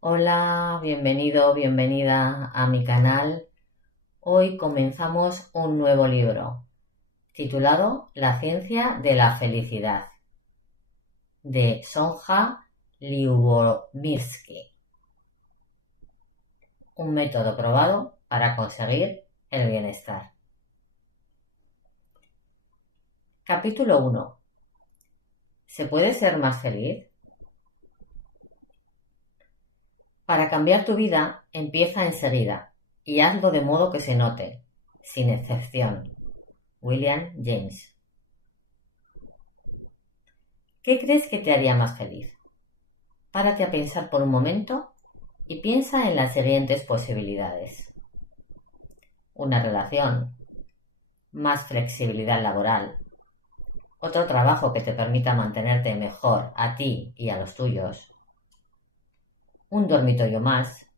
Hola, bienvenido, bienvenida a mi canal. Hoy comenzamos un nuevo libro titulado La ciencia de la felicidad de Sonja Lyubomirsky. Un método probado para conseguir el bienestar. Capítulo 1. ¿Se puede ser más feliz? Para cambiar tu vida, empieza enseguida y hazlo de modo que se note, sin excepción. William James. ¿Qué crees que te haría más feliz? Párate a pensar por un momento y piensa en las siguientes posibilidades. Una relación, más flexibilidad laboral, otro trabajo que te permita mantenerte mejor a ti y a los tuyos, un dormitorio más,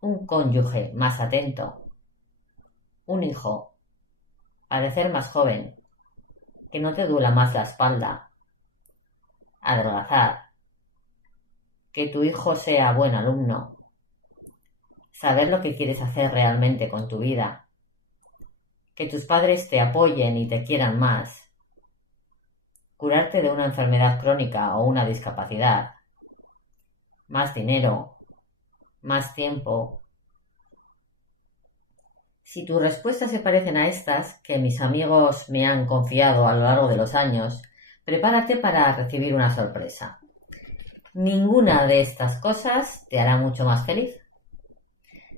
un cónyuge más atento, un hijo, parecer más joven, que no te duela más la espalda, adelgazar, que tu hijo sea buen alumno, saber lo que quieres hacer realmente con tu vida, que tus padres te apoyen y te quieran más, curarte de una enfermedad crónica o una discapacidad, más dinero, más tiempo. Si tus respuestas se parecen a estas que mis amigos me han confiado a lo largo de los años, prepárate para recibir una sorpresa. Ninguna de estas cosas te hará mucho más feliz.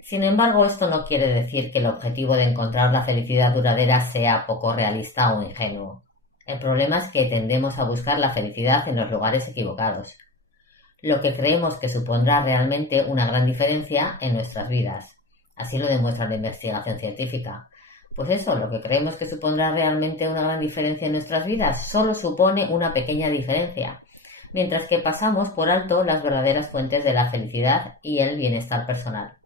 Sin embargo, esto no quiere decir que el objetivo de encontrar la felicidad duradera sea poco realista o ingenuo. El problema es que tendemos a buscar la felicidad en los lugares equivocados, lo que creemos que supondrá realmente una gran diferencia en nuestras vidas. Así lo demuestra la investigación científica. Pues eso, lo que creemos que supondrá realmente una gran diferencia en nuestras vidas solo supone una pequeña diferencia, mientras que pasamos por alto las verdaderas fuentes de la felicidad y el bienestar personal.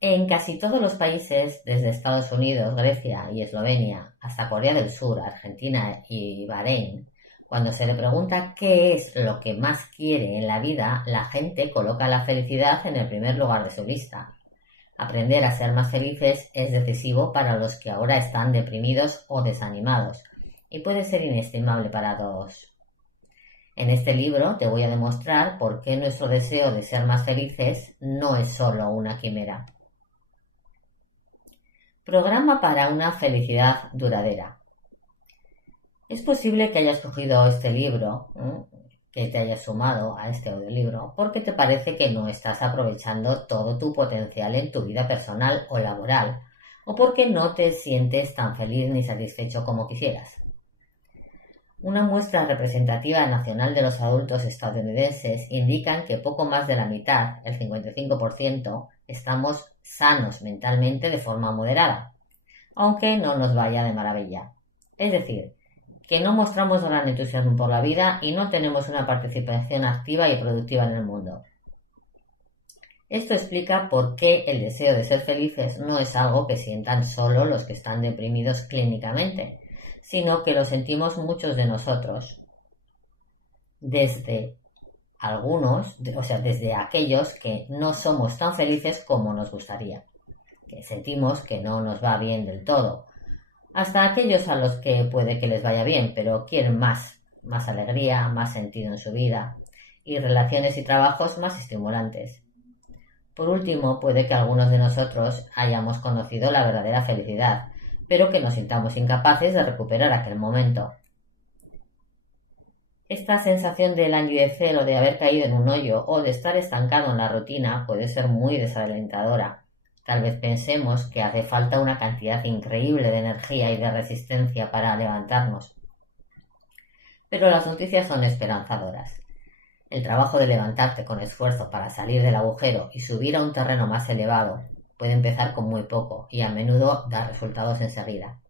En casi todos los países, desde Estados Unidos, Grecia y Eslovenia, hasta Corea del Sur, Argentina y Bahrein, cuando se le pregunta qué es lo que más quiere en la vida, la gente coloca la felicidad en el primer lugar de su lista. Aprender a ser más felices es decisivo para los que ahora están deprimidos o desanimados, y puede ser inestimable para todos. En este libro te voy a demostrar por qué nuestro deseo de ser más felices no es solo una quimera. Programa para una felicidad duradera. Es posible que hayas cogido este libro, que te hayas sumado a este audiolibro, porque te parece que no estás aprovechando todo tu potencial en tu vida personal o laboral, o porque no te sientes tan feliz ni satisfecho como quisieras. Una muestra representativa nacional de los adultos estadounidenses indican que poco más de la mitad, el 55%, estamos sanos mentalmente de forma moderada, aunque no nos vaya de maravilla. Es decir, que no mostramos gran entusiasmo por la vida y no tenemos una participación activa y productiva en el mundo. Esto explica por qué el deseo de ser felices no es algo que sientan solo los que están deprimidos clínicamente, sino que lo sentimos muchos de nosotros. Desde aquellos que no somos tan felices como nos gustaría, que sentimos que no nos va bien del todo, hasta aquellos a los que puede que les vaya bien, pero quieren más alegría, más sentido en su vida y relaciones y trabajos más estimulantes. Por último, puede que algunos de nosotros hayamos conocido la verdadera felicidad, pero que nos sintamos incapaces de recuperar aquel momento. Esta sensación de languidecer o de haber caído en un hoyo o de estar estancado en la rutina puede ser muy desalentadora. Tal vez pensemos que hace falta una cantidad increíble de energía y de resistencia para levantarnos. Pero las noticias son esperanzadoras. El trabajo de levantarte con esfuerzo para salir del agujero y subir a un terreno más elevado puede empezar con muy poco y a menudo dar resultados enseguida.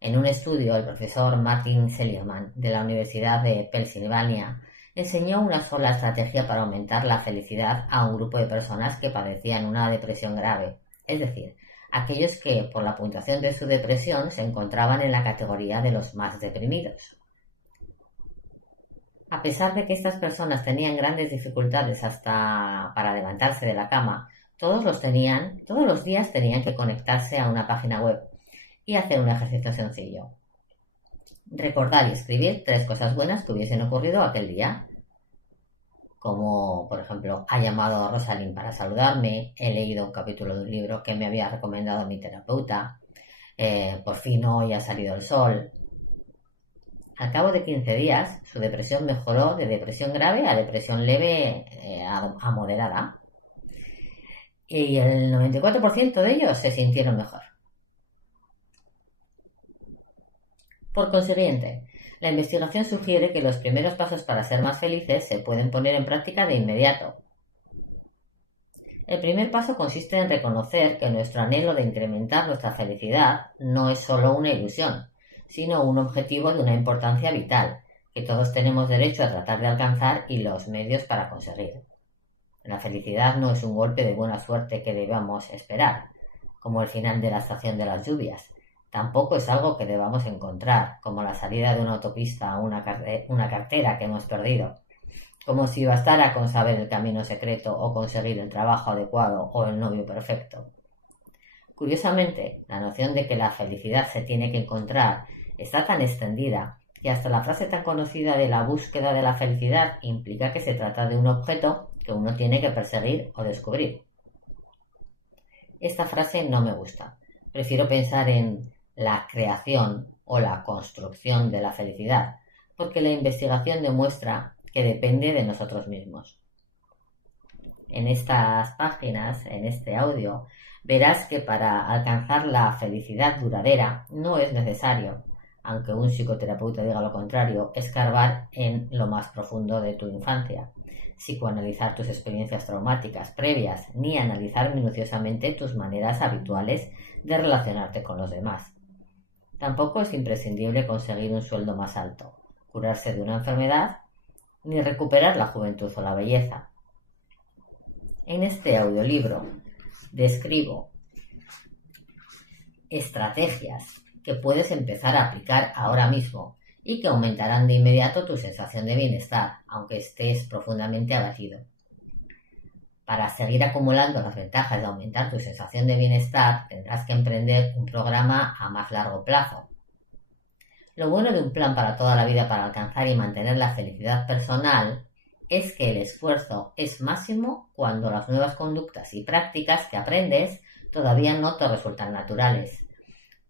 En un estudio, el profesor Martin Seligman de la Universidad de Pensilvania enseñó una sola estrategia para aumentar la felicidad a un grupo de personas que padecían una depresión grave, es decir, aquellos que, por la puntuación de su depresión, se encontraban en la categoría de los más deprimidos. A pesar de que estas personas tenían grandes dificultades hasta para levantarse de la cama, todos los días tenían que conectarse a una página web y hacer un ejercicio sencillo. Recordar y escribir 3 cosas buenas que hubiesen ocurrido aquel día. Como, por ejemplo, ha llamado a Rosalind para saludarme, he leído un capítulo de un libro que me había recomendado mi terapeuta, por fin hoy ha salido el sol. Al cabo de 15 días, su depresión mejoró de depresión grave a depresión leve a moderada. Y el 94% de ellos se sintieron mejor. Por consiguiente, la investigación sugiere que los primeros pasos para ser más felices se pueden poner en práctica de inmediato. El primer paso consiste en reconocer que nuestro anhelo de incrementar nuestra felicidad no es solo una ilusión, sino un objetivo de una importancia vital, que todos tenemos derecho a tratar de alcanzar y los medios para conseguir. La felicidad no es un golpe de buena suerte que debamos esperar, como el final de la estación de las lluvias. Tampoco es algo que debamos encontrar, como la salida de una autopista o una cartera que hemos perdido, como si bastara con saber el camino secreto o conseguir el trabajo adecuado o el novio perfecto. Curiosamente, la noción de que la felicidad se tiene que encontrar está tan extendida que hasta la frase tan conocida de la búsqueda de la felicidad implica que se trata de un objeto que uno tiene que perseguir o descubrir. Esta frase no me gusta. Prefiero pensar en la creación o la construcción de la felicidad, porque la investigación demuestra que depende de nosotros mismos. En estas páginas, en este audio, verás que para alcanzar la felicidad duradera no es necesario, aunque un psicoterapeuta diga lo contrario, escarbar en lo más profundo de tu infancia, psicoanalizar tus experiencias traumáticas previas, ni analizar minuciosamente tus maneras habituales de relacionarte con los demás. Tampoco es imprescindible conseguir un sueldo más alto, curarse de una enfermedad, ni recuperar la juventud o la belleza. En este audiolibro describo estrategias que puedes empezar a aplicar ahora mismo y que aumentarán de inmediato tu sensación de bienestar, aunque estés profundamente abatido. Para seguir acumulando las ventajas de aumentar tu sensación de bienestar, tendrás que emprender un programa a más largo plazo. Lo bueno de un plan para toda la vida para alcanzar y mantener la felicidad personal es que el esfuerzo es máximo cuando las nuevas conductas y prácticas que aprendes todavía no te resultan naturales.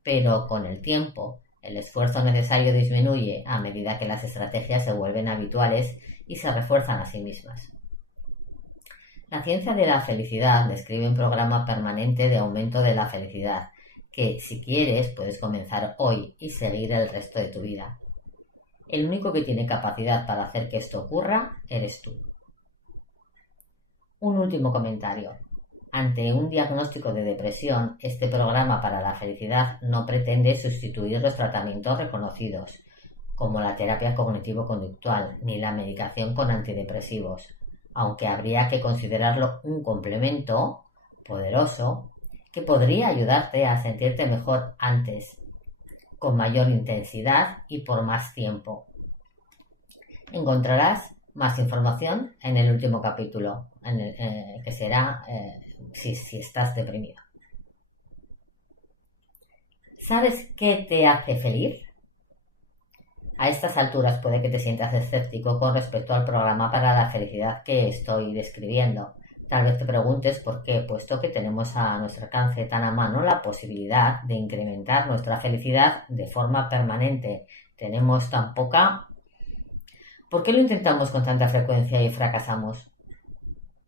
Pero con el tiempo, el esfuerzo necesario disminuye a medida que las estrategias se vuelven habituales y se refuerzan a sí mismas. La ciencia de la felicidad describe un programa permanente de aumento de la felicidad que, si quieres, puedes comenzar hoy y seguir el resto de tu vida. El único que tiene capacidad para hacer que esto ocurra eres tú. Un último comentario. Ante un diagnóstico de depresión, este programa para la felicidad no pretende sustituir los tratamientos reconocidos, como la terapia cognitivo-conductual ni la medicación con antidepresivos, aunque habría que considerarlo un complemento poderoso que podría ayudarte a sentirte mejor antes, con mayor intensidad y por más tiempo. Encontrarás más información en el último capítulo, que será si estás deprimido. ¿Sabes qué te hace feliz? A estas alturas puede que te sientas escéptico con respecto al programa para la felicidad que estoy describiendo. Tal vez te preguntes por qué, puesto que tenemos a nuestro alcance tan a mano la posibilidad de incrementar nuestra felicidad de forma permanente. Tenemos tan poca. ¿Por qué lo intentamos con tanta frecuencia y fracasamos?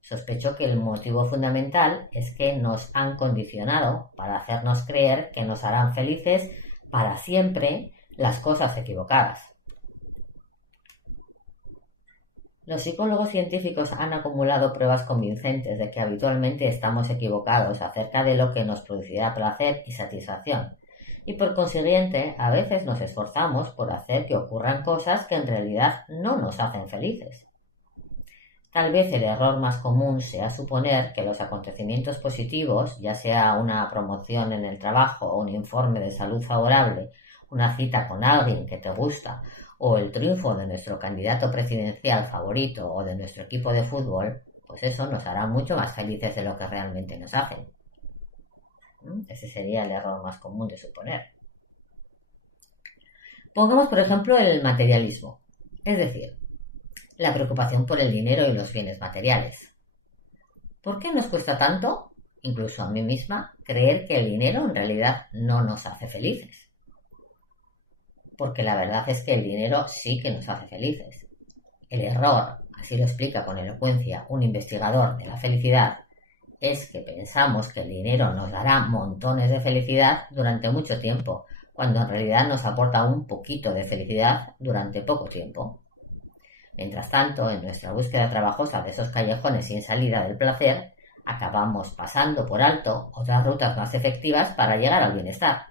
Sospecho que el motivo fundamental es que nos han condicionado para hacernos creer que nos harán felices para siempre las cosas equivocadas. Los psicólogos científicos han acumulado pruebas convincentes de que habitualmente estamos equivocados acerca de lo que nos producirá placer y satisfacción, y por consiguiente a veces nos esforzamos por hacer que ocurran cosas que en realidad no nos hacen felices. Tal vez el error más común sea suponer que los acontecimientos positivos, ya sea una promoción en el trabajo o un informe de salud favorable, una cita con alguien que te gusta o el triunfo de nuestro candidato presidencial favorito o de nuestro equipo de fútbol, pues eso nos hará mucho más felices de lo que realmente nos hacen. Ese sería el error más común de suponer. Pongamos, por ejemplo, el materialismo, es decir, la preocupación por el dinero y los bienes materiales. ¿Por qué nos cuesta tanto, incluso a mí misma, creer que el dinero en realidad no nos hace felices? Porque la verdad es que el dinero sí que nos hace felices. El error, así lo explica con elocuencia un investigador de la felicidad, es que pensamos que el dinero nos dará montones de felicidad durante mucho tiempo, cuando en realidad nos aporta un poquito de felicidad durante poco tiempo. Mientras tanto, en nuestra búsqueda trabajosa de esos callejones sin salida del placer, acabamos pasando por alto otras rutas más efectivas para llegar al bienestar.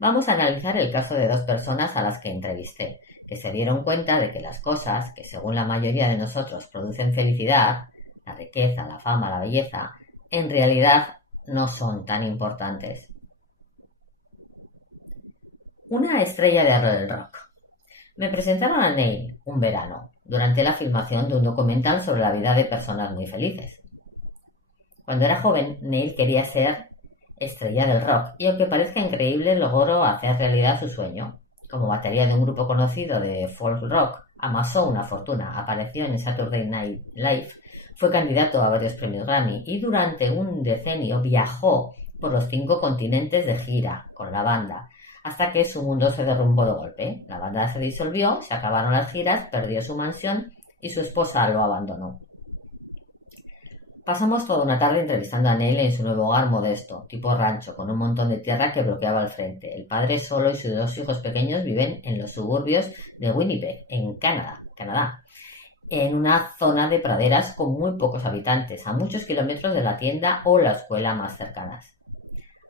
Vamos a analizar el caso de dos personas a las que entrevisté, que se dieron cuenta de que las cosas que según la mayoría de nosotros producen felicidad, la riqueza, la fama, la belleza, en realidad no son tan importantes. Una estrella del rock. Me presentaron a Neil un verano, durante la filmación de un documental sobre la vida de personas muy felices. Cuando era joven, Neil quería ser estrella del rock, y aunque parezca increíble, logró hacer realidad su sueño. Como batería de un grupo conocido de folk rock, amasó una fortuna, apareció en Saturday Night Live, fue candidato a varios premios Grammy y durante un decenio viajó por los 5 continentes de gira con la banda, hasta que su mundo se derrumbó de golpe. La banda se disolvió, se acabaron las giras, perdió su mansión y su esposa lo abandonó. Pasamos toda una tarde entrevistando a Neil en su nuevo hogar modesto, tipo rancho, con un montón de tierra que bloqueaba el frente. El padre solo y sus 2 hijos pequeños viven en los suburbios de Winnipeg, en Canadá, en una zona de praderas con muy pocos habitantes, a muchos kilómetros de la tienda o la escuela más cercanas.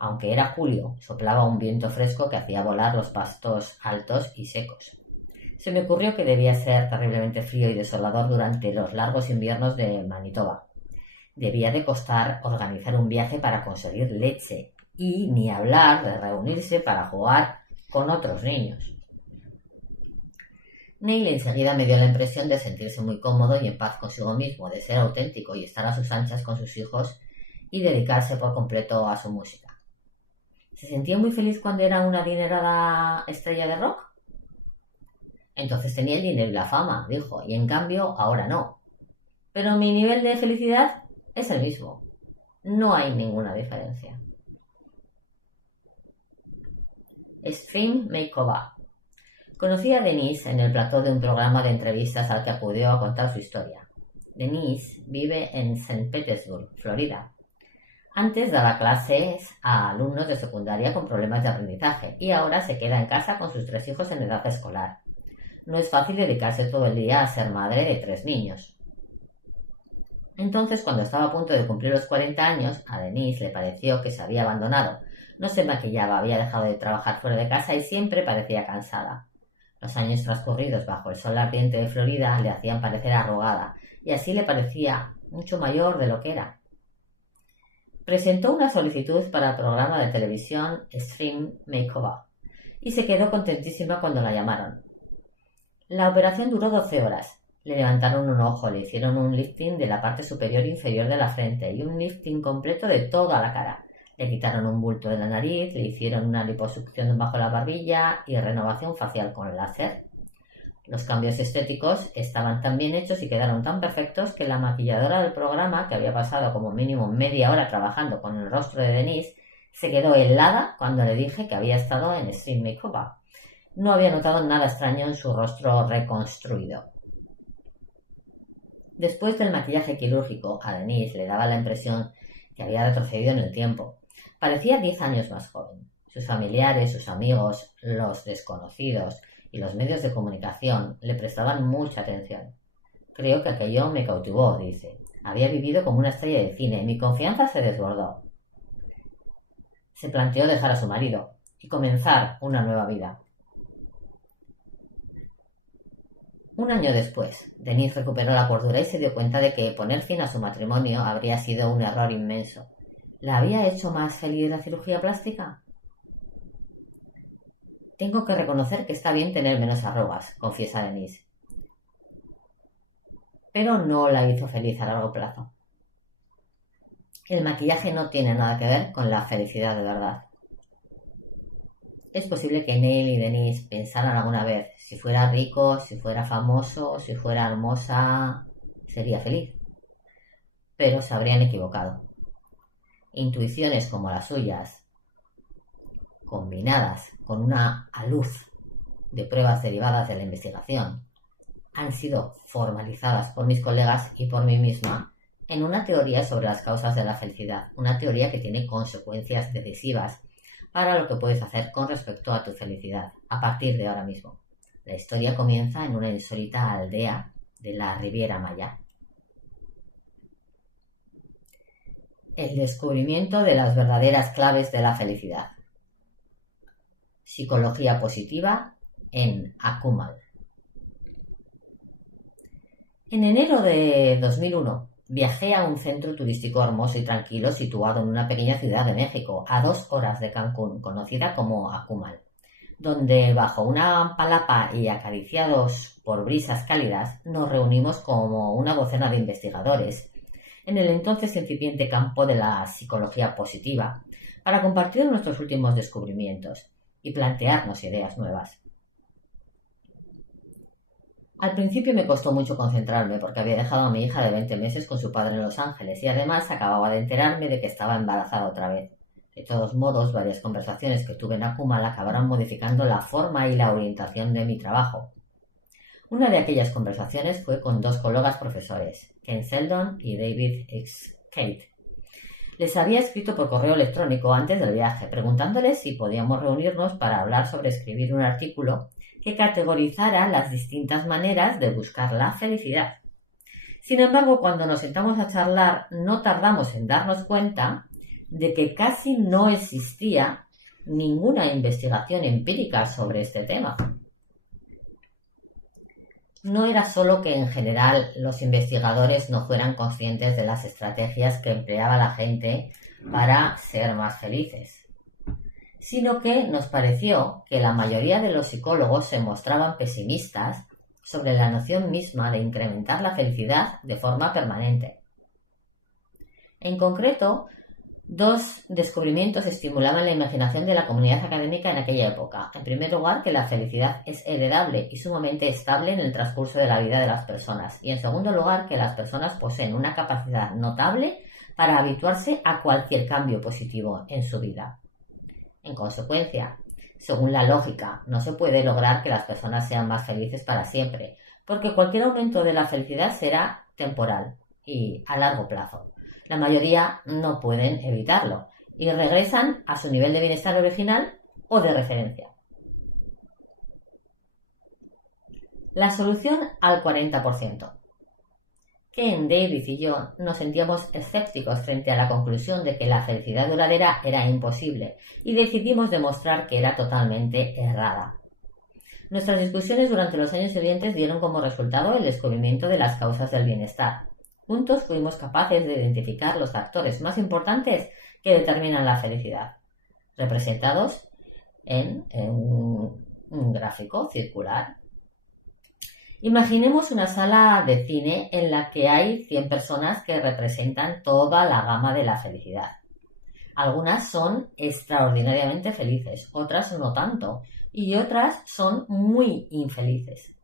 Aunque era julio, soplaba un viento fresco que hacía volar los pastos altos y secos. Se me ocurrió que debía ser terriblemente frío y desolador durante los largos inviernos de Manitoba. Debía de costar organizar un viaje para conseguir leche y ni hablar de reunirse para jugar con otros niños. Neil enseguida me dio la impresión de sentirse muy cómodo y en paz consigo mismo, de ser auténtico y estar a sus anchas con sus hijos y dedicarse por completo a su música. ¿Se sentía muy feliz cuando era una adinerada estrella de rock? Entonces tenía el dinero y la fama, dijo, y en cambio ahora no. Pero mi nivel de felicidad es el mismo. No hay ninguna diferencia. Extreme Makeover. Conocí a Denise en el plató de un programa de entrevistas al que acudió a contar su historia. Denise vive en St. Petersburg, Florida. Antes daba clases a alumnos de secundaria con problemas de aprendizaje y ahora se queda en casa con sus 3 hijos en edad escolar. No es fácil dedicarse todo el día a ser madre de 3 niños. Entonces, cuando estaba a punto de cumplir los 40 años, a Denise le pareció que se había abandonado. No se maquillaba, había dejado de trabajar fuera de casa y siempre parecía cansada. Los años transcurridos bajo el sol ardiente de Florida le hacían parecer arrugada, y así le parecía mucho mayor de lo que era. Presentó una solicitud para el programa de televisión Extreme Makeover y se quedó contentísima cuando la llamaron. La operación duró 12 horas. Le levantaron un ojo, le hicieron un lifting de la parte superior e inferior de la frente y un lifting completo de toda la cara. Le quitaron un bulto de la nariz, le hicieron una liposucción bajo la barbilla y renovación facial con láser. Los cambios estéticos estaban tan bien hechos y quedaron tan perfectos que la maquilladora del programa, que había pasado como mínimo media hora trabajando con el rostro de Denise, se quedó helada cuando le dije que había estado en Extreme Makeover. No había notado nada extraño en su rostro reconstruido. Después del maquillaje quirúrgico, a Denise le daba la impresión que había retrocedido en el tiempo. Parecía 10 años más joven. Sus familiares, sus amigos, los desconocidos y los medios de comunicación le prestaban mucha atención. Creo que aquello me cautivó, dice. Había vivido como una estrella de cine y mi confianza se desbordó. Se planteó dejar a su marido y comenzar una nueva vida. Un año después, Denise recuperó la cordura y se dio cuenta de que poner fin a su matrimonio habría sido un error inmenso. ¿La había hecho más feliz la cirugía plástica? Tengo que reconocer que está bien tener menos arrugas, confiesa Denise. Pero no la hizo feliz a largo plazo. El maquillaje no tiene nada que ver con la felicidad de verdad. Es posible que Neil y Denise pensaran alguna vez, si fuera rico, si fuera famoso, si fuera hermosa, sería feliz. Pero se habrían equivocado. Intuiciones como las suyas, combinadas con una aluz de pruebas derivadas de la investigación, han sido formalizadas por mis colegas y por mí misma en una teoría sobre las causas de la felicidad, una teoría que tiene consecuencias decisivas para lo que puedes hacer con respecto a tu felicidad a partir de ahora mismo. La historia comienza en una insólita aldea de la Riviera Maya. El descubrimiento de las verdaderas claves de la felicidad. Psicología positiva en Akumal. En enero de 2001 viajé a un centro turístico hermoso y tranquilo situado en una pequeña ciudad de México, a 2 horas de Cancún, conocida como Akumal, donde bajo una palapa y acariciados por brisas cálidas nos reunimos como una docena de investigadores en el entonces incipiente campo de la psicología positiva para compartir nuestros últimos descubrimientos y plantearnos ideas nuevas. Al principio me costó mucho concentrarme porque había dejado a mi hija de 20 meses con su padre en Los Ángeles y además acababa de enterarme de que estaba embarazada otra vez. De todos modos, varias conversaciones que tuve en Akumal acabaron modificando la forma y la orientación de mi trabajo. Una de aquellas conversaciones fue con 2 colegas profesores, Ken Seldon y David X. Kate. Les había escrito por correo electrónico antes del viaje, preguntándoles si podíamos reunirnos para hablar sobre escribir un artículo que categorizara las distintas maneras de buscar la felicidad. Sin embargo, cuando nos sentamos a charlar, no tardamos en darnos cuenta de que casi no existía ninguna investigación empírica sobre este tema. No era solo que en general los investigadores no fueran conscientes de las estrategias que empleaba la gente para ser más felices, sino que nos pareció que la mayoría de los psicólogos se mostraban pesimistas sobre la noción misma de incrementar la felicidad de forma permanente. En concreto, 2 descubrimientos estimulaban la imaginación de la comunidad académica en aquella época. En primer lugar, que la felicidad es heredable y sumamente estable en el transcurso de la vida de las personas. Y en segundo lugar, que las personas poseen una capacidad notable para habituarse a cualquier cambio positivo en su vida. En consecuencia, según la lógica, no se puede lograr que las personas sean más felices para siempre, porque cualquier aumento de la felicidad será temporal y a largo plazo. La mayoría no pueden evitarlo y regresan a su nivel de bienestar original o de referencia. La solución al 40%. Ken, David y yo nos sentíamos escépticos frente a la conclusión de que la felicidad duradera era imposible y decidimos demostrar que era totalmente errada. Nuestras discusiones durante los años siguientes dieron como resultado el descubrimiento de las causas del bienestar. Juntos fuimos capaces de identificar los factores más importantes que determinan la felicidad, representados en un gráfico circular. Imaginemos una sala de cine en la que hay 100 personas que representan toda la gama de la felicidad. Algunas son extraordinariamente felices, otras no tanto, y otras son muy infelices.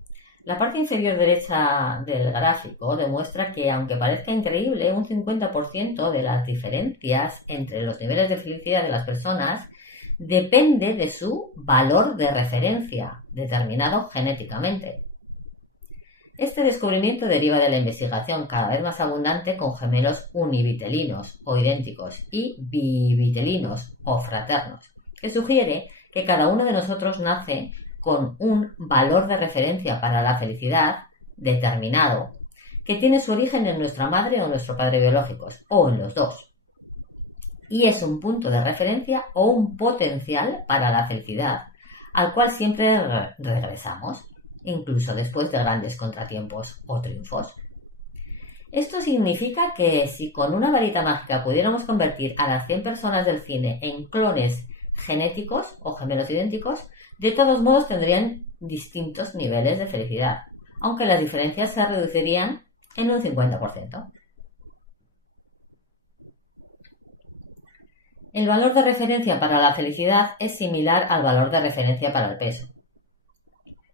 La parte inferior derecha del gráfico demuestra que, aunque parezca increíble, un 50% de las diferencias entre los niveles de felicidad de las personas depende de su valor de referencia, determinado genéticamente. Este descubrimiento deriva de la investigación cada vez más abundante con gemelos univitelinos o idénticos y bivitelinos o fraternos, que sugiere que cada uno de nosotros nace con un valor de referencia para la felicidad determinado, que tiene su origen en nuestra madre o nuestro padre biológicos, o en los dos. Y es un punto de referencia o un potencial para la felicidad, al cual siempre regresamos, incluso después de grandes contratiempos o triunfos. Esto significa que si con una varita mágica pudiéramos convertir a las 100 personas del cine en clones genéticos o gemelos idénticos, De todos modos tendrían distintos niveles de felicidad, aunque las diferencias se reducirían en un 50%. El valor de referencia para la felicidad es similar al valor de referencia para el peso.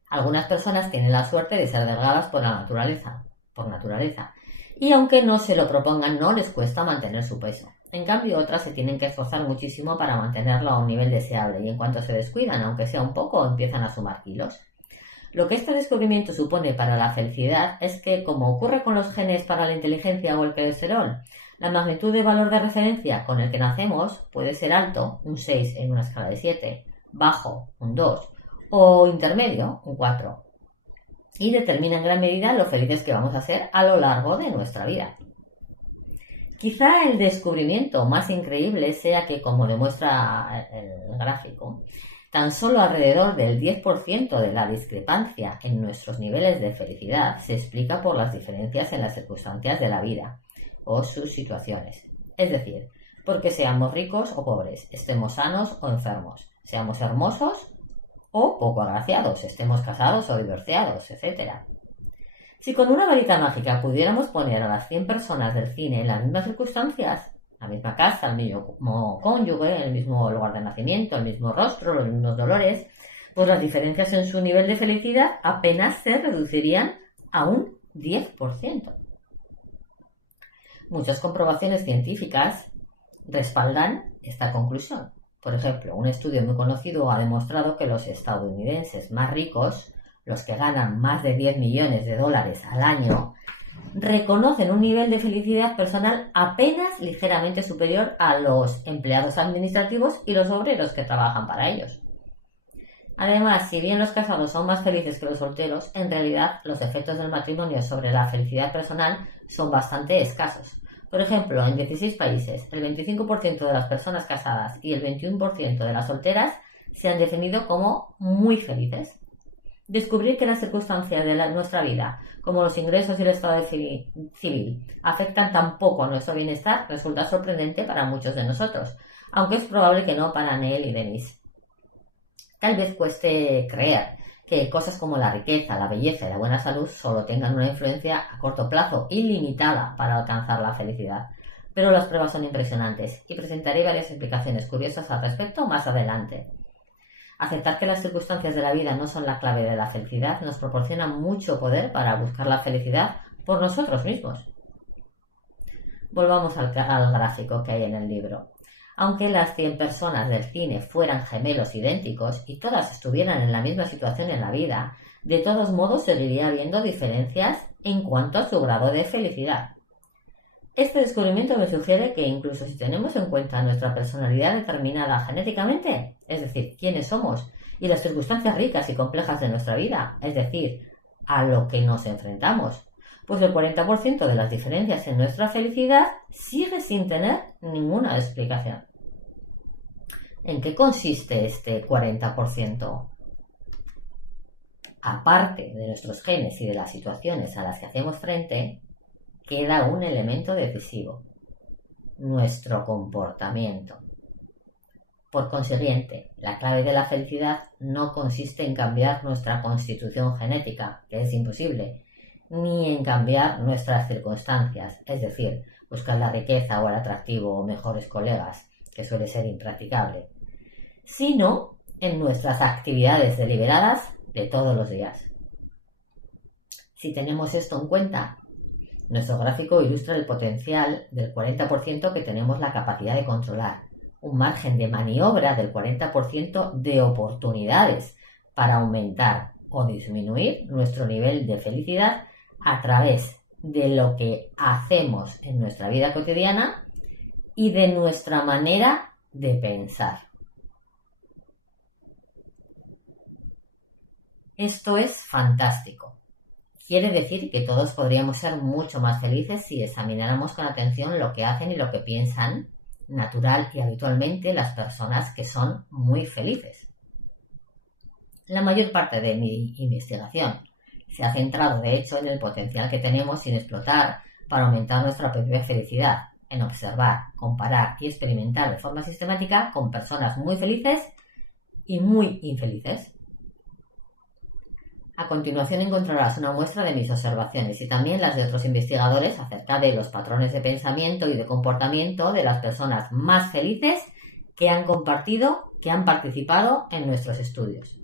Algunas personas tienen la suerte de ser delgadas por naturaleza, y aunque no se lo propongan, no les cuesta mantener su peso. En cambio, otras se tienen que esforzar muchísimo para mantenerlo a un nivel deseable, y en cuanto se descuidan, aunque sea un poco, empiezan a sumar kilos. Lo que este descubrimiento supone para la felicidad es que, como ocurre con los genes para la inteligencia o el colesterol, la magnitud de valor de referencia con el que nacemos puede ser alto, un 6 en una escala de 7, bajo, un 2, o intermedio, un 4, y determina en gran medida lo felices que vamos a ser a lo largo de nuestra vida. Quizá el descubrimiento más increíble sea que, como demuestra el gráfico, tan solo alrededor del 10% de la discrepancia en nuestros niveles de felicidad se explica por las diferencias en las circunstancias de la vida o sus situaciones. Es decir, porque seamos ricos o pobres, estemos sanos o enfermos, seamos hermosos o poco agraciados, estemos casados o divorciados, etc. Si con una varita mágica pudiéramos poner a las 100 personas del cine en las mismas circunstancias, la misma casa, el mismo cónyuge, el mismo lugar de nacimiento, el mismo rostro, los mismos dolores, pues las diferencias en su nivel de felicidad apenas se reducirían a un 10%. Muchas comprobaciones científicas respaldan esta conclusión. Por ejemplo, un estudio muy conocido ha demostrado que los estadounidenses más ricos, los que ganan más de 10 millones de dólares al año, reconocen un nivel de felicidad personal apenas ligeramente superior a los empleados administrativos y los obreros que trabajan para ellos. Además, si bien los casados son más felices que los solteros, en realidad los efectos del matrimonio sobre la felicidad personal son bastante escasos. Por ejemplo, en 16 países, el 25% de las personas casadas y el 21% de las solteras se han definido como muy felices. Descubrir que las circunstancias de nuestra vida, como los ingresos y el estado civil, afectan tan poco a nuestro bienestar resulta sorprendente para muchos de nosotros, aunque es probable que no para Neil y Denise. Tal vez cueste creer que cosas como la riqueza, la belleza y la buena salud solo tengan una influencia a corto plazo ilimitada para alcanzar la felicidad. Pero las pruebas son impresionantes y presentaré varias explicaciones curiosas al respecto más adelante. Aceptar que las circunstancias de la vida no son la clave de la felicidad nos proporciona mucho poder para buscar la felicidad por nosotros mismos. Volvamos al gráfico que hay en el libro. Aunque las 100 personas del cine fueran gemelos idénticos y todas estuvieran en la misma situación en la vida, de todos modos seguiría habiendo diferencias en cuanto a su grado de felicidad. Este descubrimiento me sugiere que incluso si tenemos en cuenta nuestra personalidad determinada genéticamente, es decir, quiénes somos, y las circunstancias ricas y complejas de nuestra vida, es decir, a lo que nos enfrentamos, pues el 40% de las diferencias en nuestra felicidad sigue sin tener ninguna explicación. ¿En qué consiste este 40%? Aparte de nuestros genes y de las situaciones a las que hacemos frente, queda un elemento decisivo: nuestro comportamiento. Por consiguiente, la clave de la felicidad no consiste en cambiar nuestra constitución genética, que es imposible, ni en cambiar nuestras circunstancias, es decir, buscar la riqueza o el atractivo o mejores colegas, que suele ser impracticable, sino en nuestras actividades deliberadas de todos los días. Si tenemos esto en cuenta, nuestro gráfico ilustra el potencial del 40% que tenemos la capacidad de controlar, un margen de maniobra del 40% de oportunidades para aumentar o disminuir nuestro nivel de felicidad a través de lo que hacemos en nuestra vida cotidiana y de nuestra manera de pensar. Esto es fantástico. Quiere decir que todos podríamos ser mucho más felices si examináramos con atención lo que hacen y lo que piensan natural y habitualmente las personas que son muy felices. La mayor parte de mi investigación se ha centrado, de hecho, en el potencial que tenemos sin explotar para aumentar nuestra propia felicidad, en observar, comparar y experimentar de forma sistemática con personas muy felices y muy infelices. A continuación encontrarás una muestra de mis observaciones y también las de otros investigadores acerca de los patrones de pensamiento y de comportamiento de las personas más felices que han compartido, que han participado en nuestros estudios.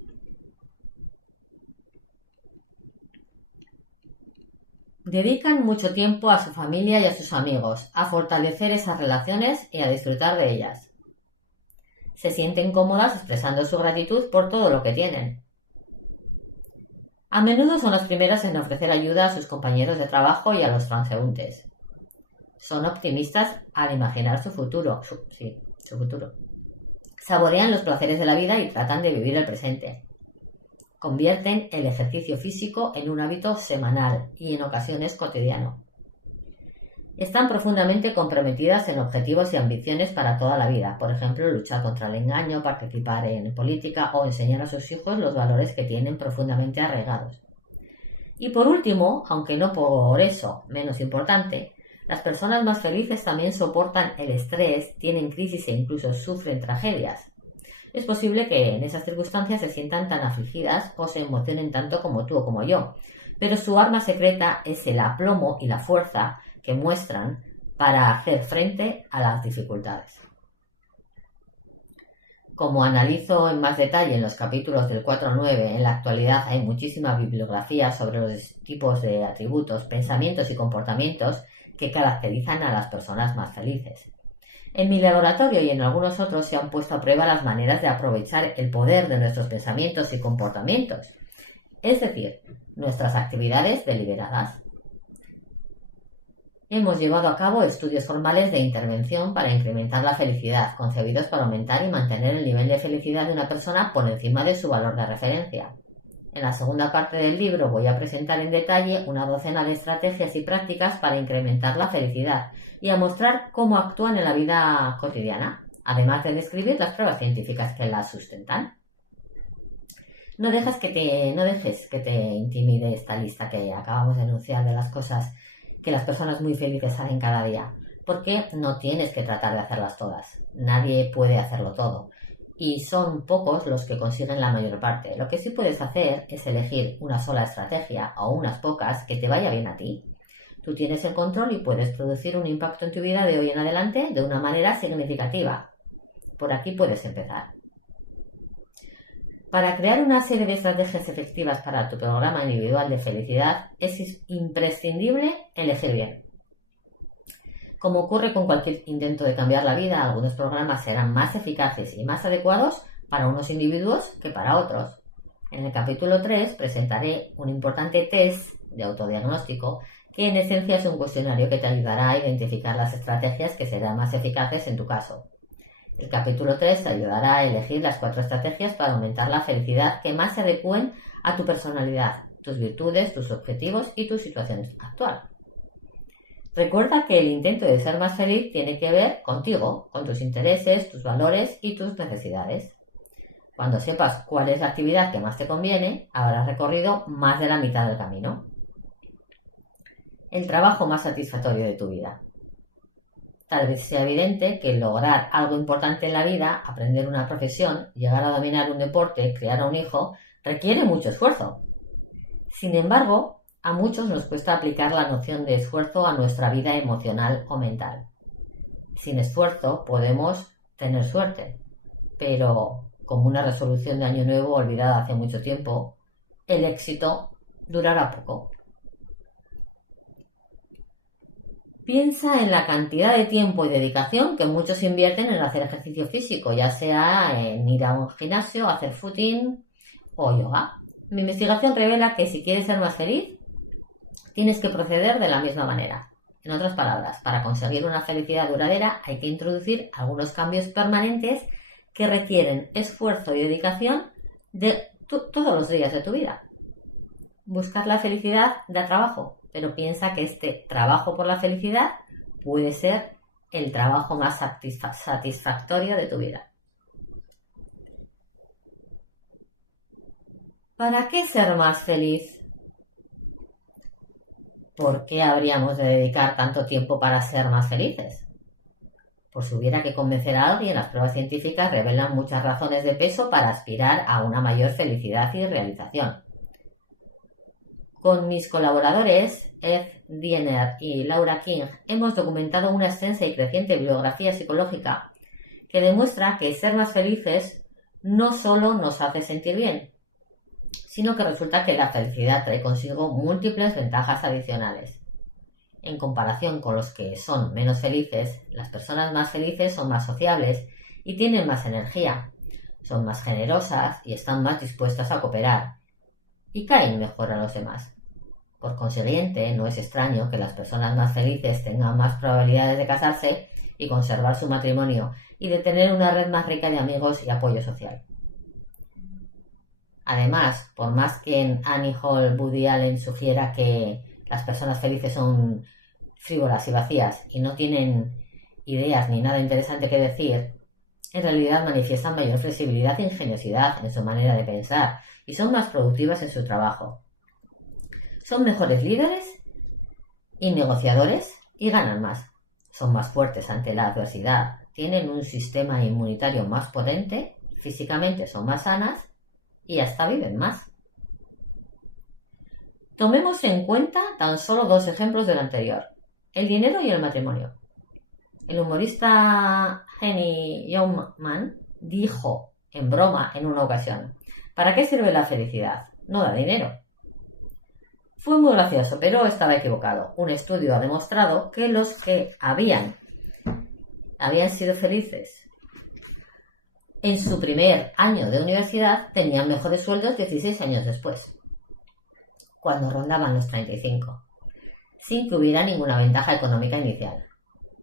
Dedican mucho tiempo a su familia y a sus amigos, a fortalecer esas relaciones y a disfrutar de ellas. Se sienten cómodas expresando su gratitud por todo lo que tienen. A menudo son las primeras en ofrecer ayuda a sus compañeros de trabajo y a los transeúntes. Son optimistas al imaginar su futuro. Su futuro. Saborean los placeres de la vida y tratan de vivir el presente. Convierten el ejercicio físico en un hábito semanal y en ocasiones cotidiano. Están profundamente comprometidas en objetivos y ambiciones para toda la vida, por ejemplo, luchar contra el engaño, participar en política o enseñar a sus hijos los valores que tienen profundamente arraigados. Y por último, aunque no por eso menos importante, las personas más felices también soportan el estrés, tienen crisis e incluso sufren tragedias. Es posible que en esas circunstancias se sientan tan afligidas o se emocionen tanto como tú o como yo, pero su arma secreta es el aplomo y la fuerza que muestran para hacer frente a las dificultades. Como analizo en más detalle en los capítulos del 4 al 9, en la actualidad hay muchísima bibliografía sobre los tipos de atributos, pensamientos y comportamientos que caracterizan a las personas más felices. En mi laboratorio y en algunos otros se han puesto a prueba las maneras de aprovechar el poder de nuestros pensamientos y comportamientos, es decir, nuestras actividades deliberadas. Hemos llevado a cabo estudios formales de intervención para incrementar la felicidad, concebidos para aumentar y mantener el nivel de felicidad de una persona por encima de su valor de referencia. En la segunda parte del libro voy a presentar en detalle una docena de estrategias y prácticas para incrementar la felicidad y a mostrar cómo actúan en la vida cotidiana, además de describir las pruebas científicas que las sustentan. No dejes que te intimide esta lista que acabamos de enunciar de las cosas que las personas muy felices hacen cada día, porque no tienes que tratar de hacerlas todas. Nadie puede hacerlo todo. Y son pocos los que consiguen la mayor parte. Lo que sí puedes hacer es elegir una sola estrategia o unas pocas que te vaya bien a ti. Tú tienes el control y puedes producir un impacto en tu vida de hoy en adelante de una manera significativa. Por aquí puedes empezar. Para crear una serie de estrategias efectivas para tu programa individual de felicidad es imprescindible elegir bien. Como ocurre con cualquier intento de cambiar la vida, algunos programas serán más eficaces y más adecuados para unos individuos que para otros. En el capítulo 3 presentaré un importante test de autodiagnóstico que en esencia es un cuestionario que te ayudará a identificar las estrategias que serán más eficaces en tu caso. El capítulo 3 te ayudará a elegir las 4 estrategias para aumentar la felicidad que más se adecúen a tu personalidad, tus virtudes, tus objetivos y tu situación actual. Recuerda que el intento de ser más feliz tiene que ver contigo, con tus intereses, tus valores y tus necesidades. Cuando sepas cuál es la actividad que más te conviene, habrás recorrido más de la mitad del camino. El trabajo más satisfactorio de tu vida. Tal vez sea evidente que lograr algo importante en la vida, aprender una profesión, llegar a dominar un deporte, criar a un hijo, requiere mucho esfuerzo. Sin embargo, a muchos nos cuesta aplicar la noción de esfuerzo a nuestra vida emocional o mental. Sin esfuerzo podemos tener suerte, pero como una resolución de año nuevo olvidada hace mucho tiempo, el éxito durará poco. Piensa en la cantidad de tiempo y dedicación que muchos invierten en hacer ejercicio físico, ya sea en ir a un gimnasio, hacer footing o yoga. Mi investigación revela que si quieres ser más feliz, tienes que proceder de la misma manera. En otras palabras, para conseguir una felicidad duradera hay que introducir algunos cambios permanentes que requieren esfuerzo y dedicación de todos los días de tu vida. Buscar la felicidad da trabajo, pero piensa que este trabajo por la felicidad puede ser el trabajo más satisfactorio de tu vida. ¿Para qué ser más feliz? ¿Por qué habríamos de dedicar tanto tiempo para ser más felices? Por si hubiera que convencer a alguien, las pruebas científicas revelan muchas razones de peso para aspirar a una mayor felicidad y realización. Con mis colaboradores, Ed Diener y Laura King, hemos documentado una extensa y creciente bibliografía psicológica que demuestra que ser más felices no solo nos hace sentir bien, sino que resulta que la felicidad trae consigo múltiples ventajas adicionales. En comparación con los que son menos felices, las personas más felices son más sociables y tienen más energía, son más generosas y están más dispuestas a cooperar, y caen mejor a los demás. Por consiguiente, no es extraño que las personas más felices tengan más probabilidades de casarse y conservar su matrimonio y de tener una red más rica de amigos y apoyo social. Además, por más que en Annie Hall Woody Allen sugiera que las personas felices son frívolas y vacías y no tienen ideas ni nada interesante que decir, en realidad manifiestan mayor flexibilidad e ingeniosidad en su manera de pensar y son más productivas en su trabajo. Son mejores líderes y negociadores y ganan más. Son más fuertes ante la adversidad, tienen un sistema inmunitario más potente, físicamente son más sanas y hasta viven más. Tomemos en cuenta tan solo dos ejemplos del anterior: el dinero y el matrimonio. El humorista Henny Youngman dijo en broma en una ocasión: ¿para qué sirve la felicidad? No da dinero. Fue muy gracioso, pero estaba equivocado. Un estudio ha demostrado que los que habían sido felices en su primer año de universidad tenían mejores sueldos 16 años después, cuando rondaban los 35, sin que hubiera ninguna ventaja económica inicial.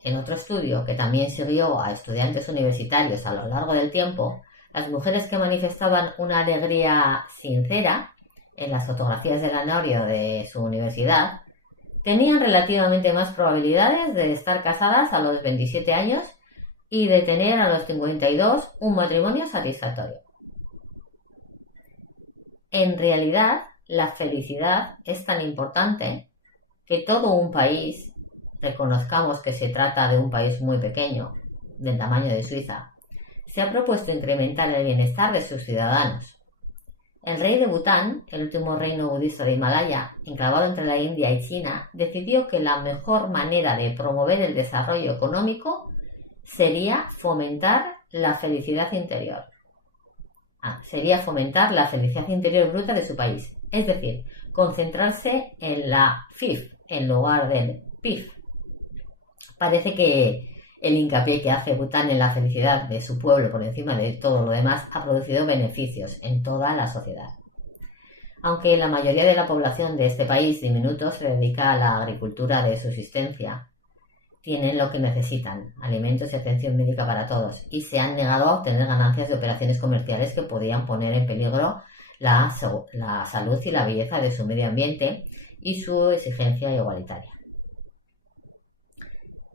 En otro estudio, que también siguió a estudiantes universitarios a lo largo del tiempo, las mujeres que manifestaban una alegría sincera en las fotografías del anuario de su universidad tenían relativamente más probabilidades de estar casadas a los 27 años y de tener a los 52 un matrimonio satisfactorio. En realidad, la felicidad es tan importante que todo un país, reconozcamos que se trata de un país muy pequeño, del tamaño de Suiza, se ha propuesto incrementar el bienestar de sus ciudadanos. El rey de Bután, el último reino budista de Himalaya, enclavado entre la India y China, decidió que la mejor manera de promover el desarrollo económico sería fomentar la felicidad interior. Sería fomentar la felicidad interior bruta de su país, es decir, concentrarse en la FIF en lugar del PIF. Parece que el hincapié que hace Bután en la felicidad de su pueblo por encima de todo lo demás ha producido beneficios en toda la sociedad. Aunque la mayoría de la población de este país diminuto se dedica a la agricultura de subsistencia, tienen lo que necesitan, alimentos y atención médica para todos, y se han negado a obtener ganancias de operaciones comerciales que podían poner en peligro la salud y la belleza de su medio ambiente y su exigencia igualitaria.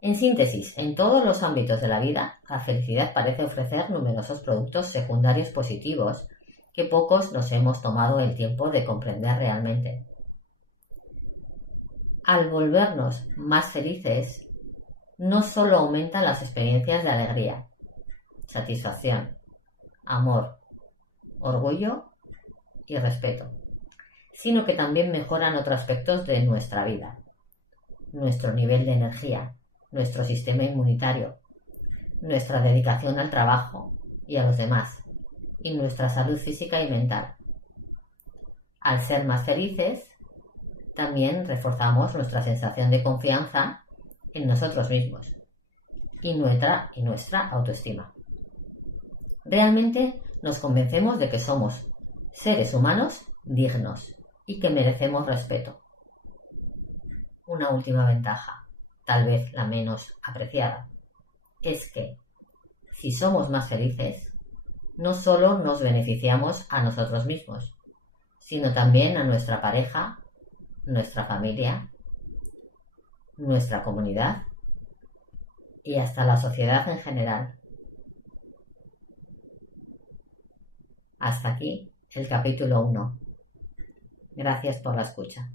En síntesis, en todos los ámbitos de la vida, la felicidad parece ofrecer numerosos productos secundarios positivos que pocos nos hemos tomado el tiempo de comprender realmente. Al volvernos más felices, no solo aumentan las experiencias de alegría, satisfacción, amor, orgullo y respeto, sino que también mejoran otros aspectos de nuestra vida: nuestro nivel de energía, nuestro sistema inmunitario, nuestra dedicación al trabajo y a los demás, y nuestra salud física y mental. Al ser más felices, también reforzamos nuestra sensación de confianza en nosotros mismos y nuestra autoestima. Realmente nos convencemos de que somos seres humanos dignos y que merecemos respeto. Una última ventaja, tal vez la menos apreciada, es que si somos más felices, no solo nos beneficiamos a nosotros mismos, sino también a nuestra pareja, nuestra familia, nuestra comunidad y hasta la sociedad en general. Hasta aquí el capítulo 1. Gracias por la escucha.